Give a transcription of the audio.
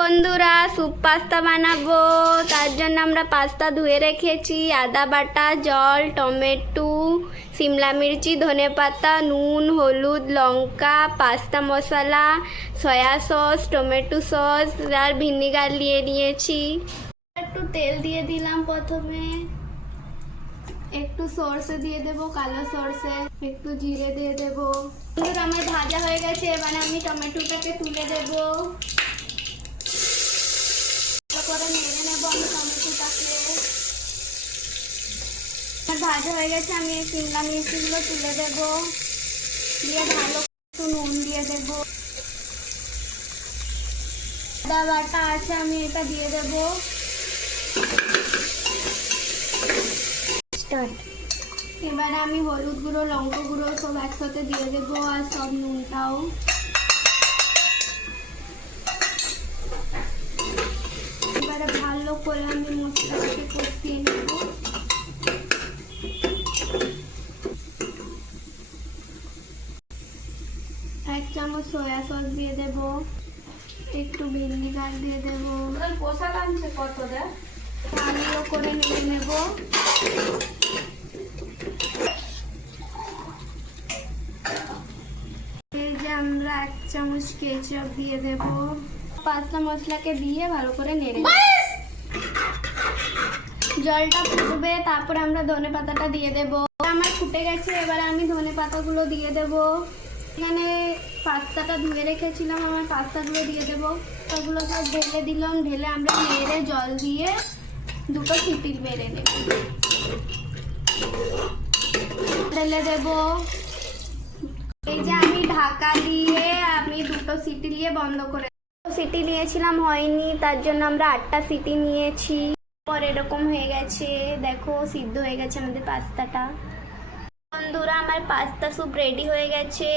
বন্ধুরা soup pasta বানাবো। তার জন্য আমরা পাস্তা ধুয়ে রেখেছি, আদা বাটা, জল, টমেটো, সিমলা মির্চি, ধনে পাতা, নুন, হলুদ, লঙ্কা পাস্তা মশলা সয়া সস টমেটো সস আর ভিনিগার নিয়ে নিয়েছি। একটু তেল দিয়ে দিলাম প্রথমে। একটু সর্ষে দিয়ে দেবো, কালো সর্ষে, একটু জিরে দিয়ে দেবো। আমার ভাজা হয়ে গেছে, এবার আমি টমেটোটাকে তুলে দেবো। করে নেড়ে নেব আমি টমেটোটাকে ভাজা হয়ে গেছে, আমি সিমলা মির্চিগুলো তুলে দিয়ে ভালো একটু নুন দিয়ে আছে, আমি এটা দিয়ে দেবো। এবারে আমি হলুদ গুঁড়ো, লঙ্কা গুঁড়ো সব একসাথে দিয়ে দেবো আর সব নুনটাও এবারে ভালো করে আমি মশলাটাকে কষিয়ে নেব এক চামচ সয়া সস দিয়ে দেব একটু ভিনিগার দিয়ে দেব। পোশাক আনছে কত দেখ? করে নিয়ে নেব। এই যে আমরা এক চামচ কেচাপ দিয়ে দেব। পাস্তা মশলাকে দিয়ে ভালো করে নেড়ে। জলটা ফুটবে তারপর আমরা ধনে পাতাটা দিয়ে দেব। আমার ফুটে গেছে এবার আমি ধনে পাতাগুলো দিয়ে দেব। এখানে পাস্তাটা ধুয়ে রেখেছিলাম, আমার পাস্তাগুলো দিয়ে দেবো। ওগুলো সব ঢেলে দিলাম, ঢেলে আমরা নেড়ে জল দিয়ে দুটো সিটি বেড়ে নেব। ঢেলে দেব। এই যে আমি ঢাকা দিয়ে আমি দুটো সিটি নিয়ে বন্ধ করে সিটি নিয়েছিলাম হয়নি, তার জন্য আমরা আটটা সিটি নিয়েছি। পর এরকম হয়ে গেছে, দেখো সিদ্ধ হয়ে গেছে আমাদের পাস্তাটা। বন্ধুরা আমার পাস্তা স্যুপ রেডি হয়ে গেছে।